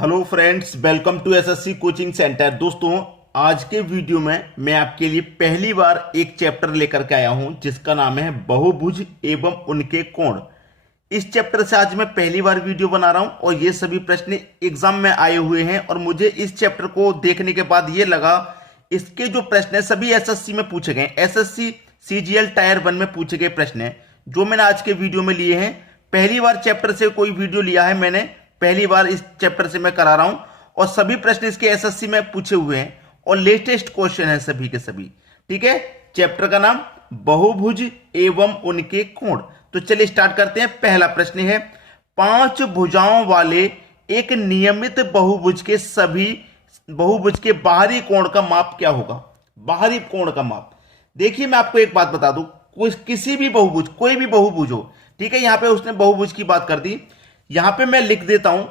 Hello friends, welcome to SSC coaching centre. दोस्तों, आज के वीडियो में मैं आपके लिए पहली बार एक चैप्टर लेकर के आया हूं जिसका नाम है बहुभुज एवं उनके कोण। इस चैप्टर से आज मैं पहली बार वीडियो बना रहा हूं और ये सभी प्रश्न एग्जाम में आए हुए हैं और मुझे इस चैप्टर को देखने के बाद ये लगा इसके जो प्रश्न है सभी एसएससी में पूछे गए, एसएससी सीजीएल टायर 1 में पूछे गए प्रश्न है जो मैंने आज के वीडियो में लिए हैं। पहली बार चैप्टर से कोई वीडियो लिया है मैंने, पहली बार इस चैप्टर से मैं करा रहा हूं और सभी प्रश्न इसके एसएससी में पूछे हुए हैं और लेटेस्ट क्वेश्चन है सभी के सभी। ठीक है, चैप्टर का नाम बहुभुज एवं उनके कोण। तो चलिए स्टार्ट करते हैं। पहला प्रश्न है, 5 भुजाओं वाले एक नियमित बहुभुज के बाहरी कोण का माप क्या होगा? बाहरी कोण का माप। देखिए, मैं आपको एक बात बता दूं, किसी भी बहुभुज, कोई भी बहुभुज हो, ठीक है, यहां पे उसने बहुभुज की बात कर दी, यहां पे मैं लिख देता हूं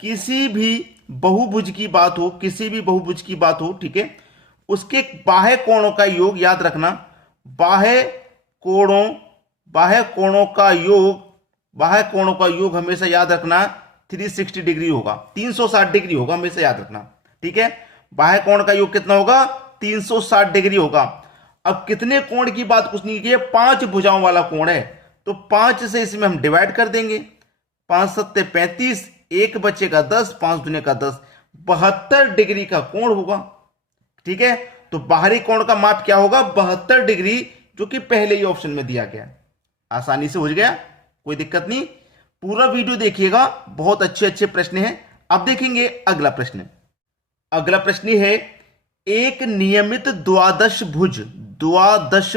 किसी भी बहुभुज की बात हो, किसी भी बहुभुज की बात हो, ठीक है, उसके बाह्य कोणों का योग याद रखना। बाह्य कोणों का योग हमेशा याद रखना 360 डिग्री होगा, 360 डिग्री होगा, हमेशा याद रखना। ठीक है, बाह्य कोण का योग कितना होगा? 360 डिग्री होगा। अब कितने कोण की बात कुछ नहीं की है, 5 भुजाओं वाला कोण है तो 5 से इसमें हम डिवाइड कर देंगे। 5 सत्ते 35, एक बचेगा 10, 5 दूने का 10, 72 डिग्री का कोण होगा। ठीक है, तो बाहरी कोण का माप क्या होगा? 72 डिग्री, जो कि पहले ही ऑप्शन में दिया गया। आसानी से हो गया, कोई दिक्कत नहीं। पूरा वीडियो देखिएगा, बहुत अच्छे अच्छे प्रश्न हैं। अब देखेंगे अगला प्रश्न। अगला प्रश्न है, एक नियमित द्वादश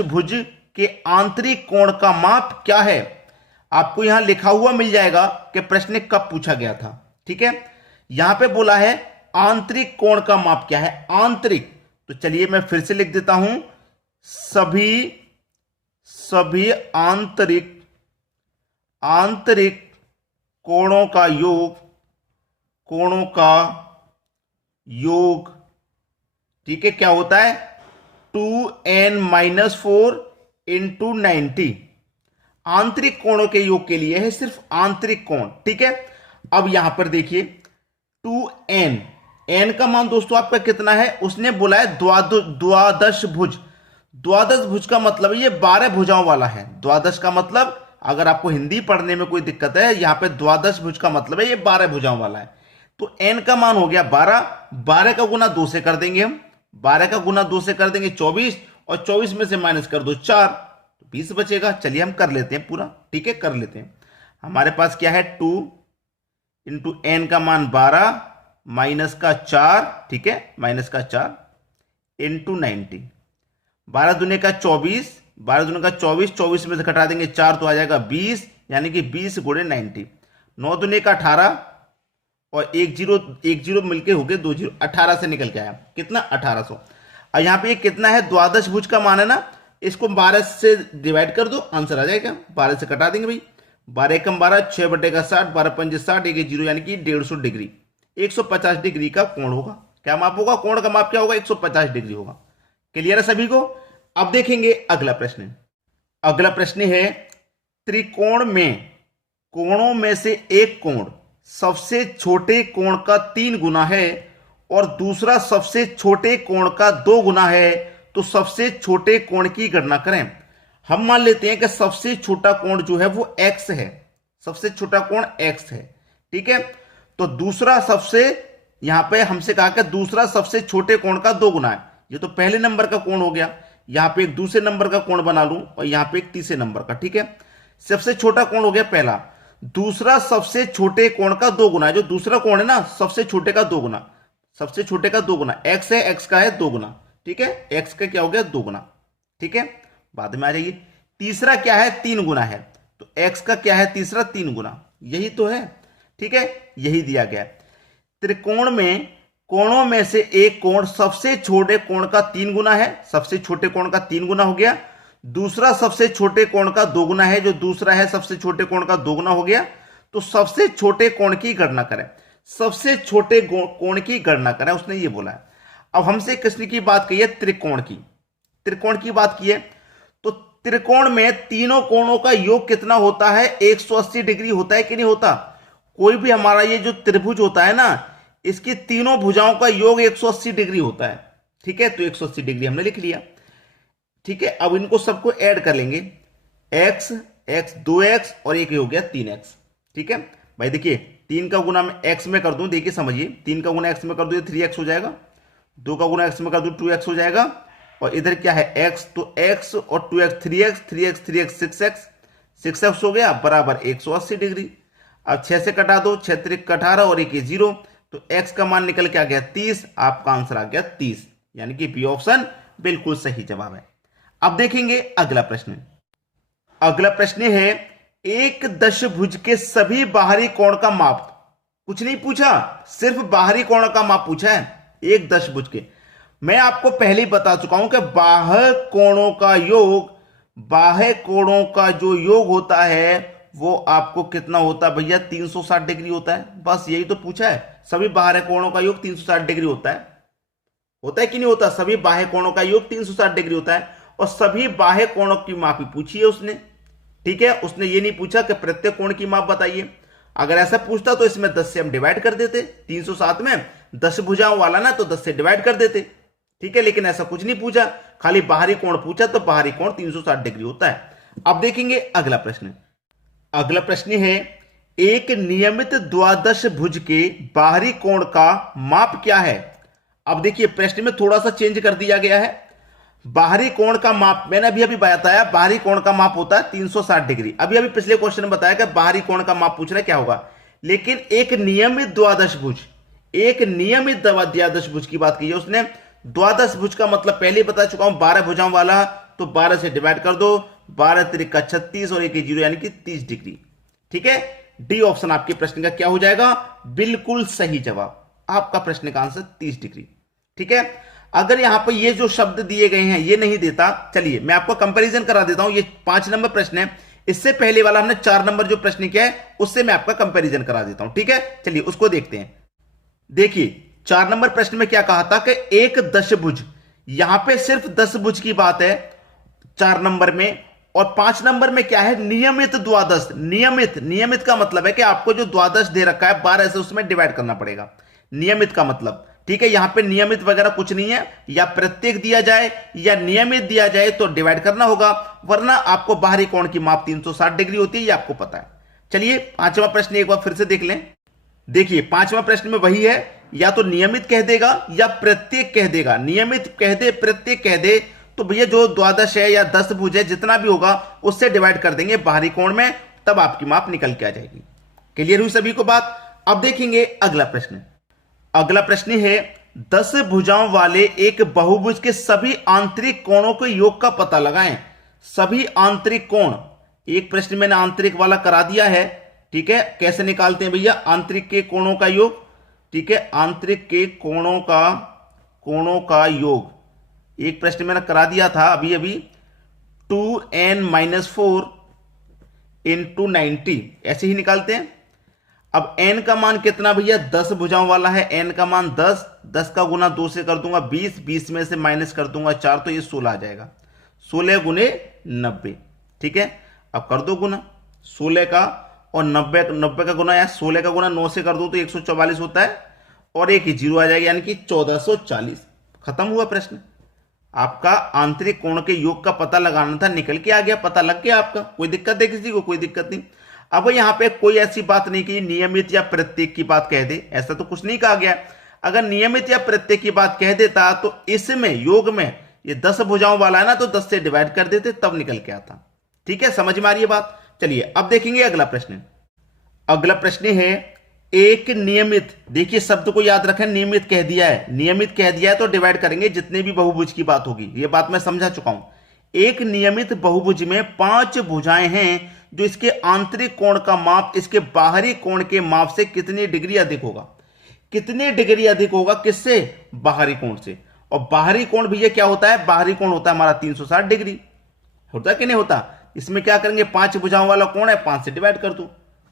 भुज के आंतरिक कोण का माप क्या है? आपको यहां लिखा हुआ मिल जाएगा कि प्रश्न कब पूछा गया था। ठीक है, यहां पे बोला है आंतरिक कोण का माप क्या है? आंतरिक, तो चलिए मैं फिर से लिख देता हूं, सभी आंतरिक कोणों का योग, ठीक है, क्या होता है? 2n-4 into 90। आंतरिक कोणों के योग के लिए है सिर्फ आंतरिक कोण। ठीक है, अब यहां पर देखिए 2n, n का मान दोस्तों आपका कितना है? उसने बोला है द्वादश भुज। द्वादश भुज का मतलब ये 12 भुजाओं वाला है। द्वादश का मतलब, अगर आपको हिंदी पढ़ने में कोई दिक्कत है, यहां पे द्वादश भुज का मतलब है ये 12 भुजाओं वाला है। तो n का मान हो गया 12, 12 का गुना 2 से कर देंगे हम, 12 का गुना 2 से कर देंगे 24, और 24 में से माइनस कर दो 4, तो 20 बचेगा। चलिए हम कर लेते हैं पूरा। ठीक है, कर लेते हैं। हमारे पास क्या है? 2 इंटू एन का मान 12 माइनस का 4, ठीक है, माइनस का 4 इंटू 90। 12 दुने का 24, 12 दुने का 24, 24 में से घटा देंगे 4 तो आ जाएगा 20, यानी कि 20 गुणे 90। 9 दुने का 18 और एक जीरो मिलके हो गए 2 जीरो, 18 से निकल के आया कितना? 1800। और यहां पे कितना है? द्वादश भुज का मान है ना, इसको 12 से डिवाइड कर दो, आंसर आ जाएगा। 12 से कटा देंगे भाई, 12 एकम 12, 6 बटे का 60, 12 पंजे 60, एक जीरो, यानी कि 150 डिग्री, 150 डिग्री का कोण होगा। क्या माप होगा? कोण का माप क्या होगा? 150 डिग्री होगा। क्लियर है सभी को? अब देखेंगे अगला प्रश्न। अगला प्रश्न है, त्रिकोण में कोणों में से एक कोण सबसे छोटे कोण का 3 गुना है और दूसरा सबसे छोटे कोण का 2 गुना है, तो सबसे छोटे कोण की गणना करें। हम मान लेते हैं कि सबसे छोटा कोण जो है वो x है, सबसे छोटा कोण x है। ठीक है, तो दूसरा सबसे, यहां पे हमसे कहा कि दूसरा सबसे छोटे कोण का 2 गुना है। ये तो पहले नंबर का कोण हो गया, यहां पे एक दूसरे नंबर का कोण बना लूं और यहां पे एक तीसरे नंबर का। ठीक है, सबसे छोटा कोण हो गया पहला, दूसरा सबसे छोटे कोण का 2 गुना है। जो दूसरा कोण है ना, सबसे छोटे का 2 गुना, सबसे छोटे का 2 गुना, x है, x का है 2 गुना। ठीक है, x का क्या हो गया? 2 गुना। ठीक है, बाद में आ जाइए। तीसरा क्या है? 3 गुना है, तो x का क्या है? तीसरा 3 गुना, यही तो है। ठीक है, यही दिया गया है। त्रिकोण में कोणों में से एक कोण सबसे छोटे कोण का 3 गुना है, सबसे छोटे कोण का 3 गुना हो गया। दूसरा सबसे छोटे कोण का 2 गुना है, जो दूसरा है सबसे छोटे कोण का 2 गुना हो गया। तो सबसे छोटे कोण की गणना करें, सबसे छोटे कोण की गणना करें, उसने ये बोला है। अब हमसे किसने की बात की है? त्रिकोण की, त्रिकोण की बात की है। तो त्रिकोण में तीनों कोणों का योग कितना होता है? 180 डिग्री होता है कि नहीं होता? कोई भी हमारा ये जो त्रिभुज होता है ना, इसकी तीनों भुजाओं का योग 180 डिग्री होता है। ठीक है, तो 180 डिग्री हमने लिख लिया। ठीक है, अब इनको सबको ऐड कर लेंगे, x x 2x और एक हो गया 3x। ठीक है भाई, देखिए 3 का गुना मैं x में कर दूं, देखिए समझिए, 3 का गुना x में कर दूं 3x हो जाएगा, 2 का गुना x में कर दूं 2x हो जाएगा, और इधर क्या है x, तो x और 2x 3x 3x 3x 6x 6x हो गया बराबर 180 डिग्री। अब 6 से कटा दो, 6 3 18 और 1 0, तो x का मान निकल के आ गया 30, आपका आंसर आ गया 30, यानी कि बी ऑप्शन बिल्कुल सही जवाब है। अब देखेंगे अगला प्रश्न। अगला प्रश्न है एक दशभुज के सभी बाहरी कोण का माप। कुछ नहीं पूछा, सिर्फ बाहरी कोण का माप पूछा है एक दशभुज के। मैं आपको पहले ही बता चुका हूं कि बाह्य कोणों का योग, बाह्य कोणों का जो योग होता है वो आपको कितना होता है भैया, 360 डिग्री होता है। बस यही तो पूछा है, सभी बाह्य कोणों का योग 360 डिग्री होता है कि नहीं होता? सभी बाह्य कोणों का योग 360 डिग्री होता है, और सभी बाह्य कोणों की माप पूछी है उसने। ठीक है, उसने ये नहीं पूछा कि प्रत्येक कोण की माप बताइए। अगर ऐसा पूछता तो इसमें 10 से हम डिवाइड कर देते, 307 में 10 भुजाओं वाला ना, तो 10 से डिवाइड कर देते। ठीक है, लेकिन ऐसा कुछ नहीं पूछा, खाली बाहरी कोण पूछा, तो बाहरी कोण 360 डिग्री होता है। अब देखेंगे अगला प्रश्न। अगला प्रश्न है एक नियमित द्वादश भुज के बाहरी कोण का माप क्या है? अब देखिए प्रश्न में थोड़ा सा चेंज कर दिया गया है। बाहरी कोण का माप मैंने अभी बताया, बाहरी कोण का माप होता है 360 डिग्री। अभी पिछले क्वेश्चन में बताया कि बाहरी कोण का माप पूछ रहा है क्या होगा, लेकिन एक नियमित द्वादश भुज, एक नियमित द्वादश भुज की बात की है उसने। द्वादश भुज का मतलब पहले ही बता चुका हूं, 12 भुजाओं वाला, तो 12 से डिवाइड कर दो, 12 त्रिका 36 और 1 0 यानी कि 30 डिग्री। ठीक है, डी ऑप्शन आपके प्रश्न का क्या हो जाएगा, बिल्कुल सही जवाब। आपका प्रश्न का आंसर 30 डिग्री। ठीक है, अगर यहां पर ये जो शब्द दिए गए हैं ये नहीं देता, चलिए मैं आपको कंपैरिजन करा देता हूं। ये 5 नंबर प्रश्न है, इससे पहले वाला हमने 4 नंबर जो प्रश्न किया है उससे मैं आपका कंपैरिजन करा देता हूं। ठीक है, चलिए उसको देखते हैं। देखिए 4 नंबर प्रश्न में क्या कहा था कि एक दशभुज, यहां पे सिर्फ दशभुज की बात है 4 नंबर में, और 5 नंबर में क्या है, नियमित द्वादश। नियमित का मतलब है कि आपको जो द्वादश दे रखा है 12 से उसमें डिवाइड करना पड़ेगा, नियमित का मतलब। ठीक है, यहां पे नियमित वगैरह कुछ नहीं है, या प्रत्येक दिया जाए या नियमित दिया जाए तो डिवाइड करना होगा, वरना आपको बाहरी कोण की माप 360 डिग्री होती है, ये आपको पता है। चलिए 5वां प्रश्न एक बार फिर से देख लें। देखिए 5वां प्रश्न में वही है, या तो नियमित कह देगा या प्रत्येक कह देगा। नियमित कह दे, प्रत्येक कह दे, तो भैया जो द्वादश है या दशभुज है जितना भी होगा उससे डिवाइड कर देंगे बाहरी कोण में, तब आपकी माप निकल के आ जाएगी। क्लियर हुई सभी को बात? अब देखेंगे अगला प्रश्न। अगला प्रश्न है 10 भुजाओं वाले एक बहुभुज के सभी आंतरिक कोणों के योग का पता लगाएं। सभी आंतरिक कोण, एक प्रश्न मैंने आंतरिक वाला करा दिया है। ठीक है, कैसे निकालते हैं भैया आंतरिक के कोणों का योग? ठीक है, आंतरिक के कोणों का योग एक प्रश्न मैंने करा दिया था अभी 2n-4 इंटू 90, ऐसे ही निकालते हैं। अब n का मान कितना भैया, 10 भुजाओं वाला है, n का मान 10, 10 का गुना 2 से कर दूंगा 20, 20 में से माइनस कर दूंगा 4, तो ये 16 आ जाएगा, 16 गुने 90। ठीक है, अब कर दो गुना 16 का, और 90 का गुना, या 16 का गुना 9 से कर दो तो 144 होता है, और एक ही 0 आ जाएगा, यानी कि 1440। खत्म हुआ प्रश्न। आपका आंतरिक कोण के योग का पता लगाना था, निकल के आ गया, पता लग गया आपका। कोई दिक्कत है किसी को? कोई दिक्कत नहीं। अब यहां पे कोई ऐसी बात नहीं कि नियमित या प्रत्येक की बात कह दे, ऐसा तो कुछ नहीं कहा गया। अगर नियमित या प्रत्येक की बात कह देता तो इसमें योग में ये 10 भुजाओं वाला है ना, तो 10 से डिवाइड कर देते, तब निकल के आता। ठीक है, समझ में आ रही है बात? चलिए अब देखेंगे अगला प्रश्न। अगला प्रश्न है एक नियमित, देखिए शब्द को याद रखें, नियमित कह दिया है, नियमित कह दिया है तो डिवाइड करेंगे जितने भी बहुभुज की बात होगी, ये बात मैं समझा चुका हूं। एक नियमित बहुभुज में 5 भुजाएं हैं, जो इसके आंतरिक कोण का माप इसके बाहरी कोण के माप से कितनी डिग्री अधिक होगा? कितनी डिग्री अधिक होगा किससे? बाहरी कोण से। और बाहरी कोण भैया क्या होता है? बाहरी कोण होता है हमारा 360 डिग्री, होता है कि नहीं होता? इसमें क्या करेंगे, 5 भुजाओं वाला कोण है, 5 से डिवाइड कर दो,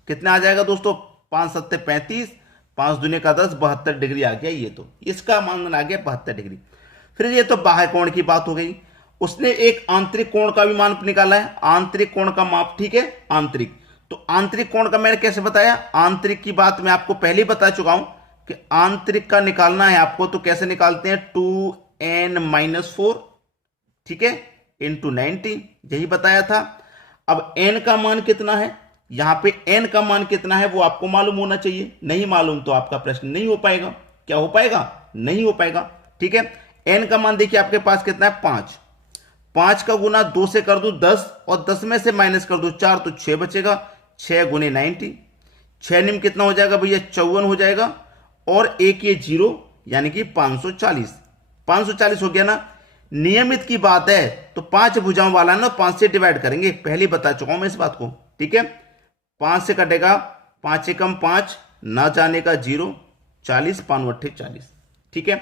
कितना आ जाएगा दोस्तों, 5 7 35, 5 दूने का 10, 72 डिग्री आ गया। ये तो इसका मान आ गया 72 डिग्री। फिर ये तो बाह्य कोण की बात हो गई। उसने एक आंतरिक कोण का भी मान निकाला है, आंतरिक कोण का माप। ठीक है, आंतरिक, तो आंतरिक कोण का मैंने कैसे बताया, आंतरिक की बात मैं आपको पहले ही बता चुका हूं कि आंतरिक का निकालना है आपको, तो कैसे निकालते हैं, 2n-4, ठीक है, इंटू 90, यही बताया था। अब n का मान कितना है, यहां पे n का मान कितना है वो आपको मालूम होना चाहिए, नहीं मालूम तो आपका प्रश्न नहीं हो पाएगा। क्या हो पाएगा, नहीं हो पाएगा, ठीक है। n का मान देखिए आपके पास कितना है, 5, 5 का गुना 2 से कर दो 10, और 10 में से माइनस कर दो 4, तो 6 बचेगा, 6 गुने 90, 6 निम कितना हो जाएगा भैया, 54 हो जाएगा, और एक ये जीरो यानी कि 540, 540 हो गया ना। नियमित की बात है तो 5 भुजाओं वाला ना 5 से डिवाइड करेंगे, पहले बता चुका हूं मैं इस बात को, ठीक है। 5 से कटेगा, 5 एकम 5, ना जाने का 0, 40, 5 40, ठीक है।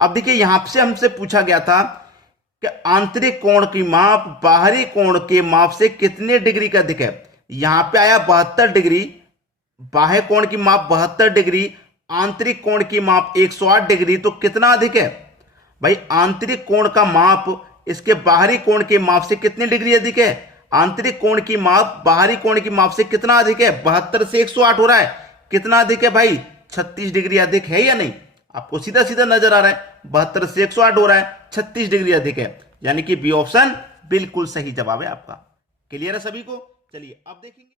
अब देखिए यहां से हमसे पूछा गया था कि आंतरिक कोण की माप बाहरी कोण के माप से कितने डिग्री का अधिक है। यहां पे आया 72 डिग्री, बाह्य कोण की माप 72 डिग्री, आंतरिक कोण की माप 108 डिग्री, तो कितना अधिक है भाई, आंतरिक कोण का माप इसके बाहरी कोण के माप से कितनी डिग्री अधिक है, आंतरिक कोण की माप बाहरी कोण की माप से कितना अधिक है, 72 से 108 हो रहा है, कितना अधिक है भाई, 36 डिग्री अधिक है या नहीं, आपको सीधा सीधा नजर आ रहा है, 72 से 108 हो रहा है, 36 डिग्री अधिक है, यानी कि बी ऑप्शन बिल्कुल सही जवाब है आपका। क्लियर है सभी को, चलिए अब देखेंगे।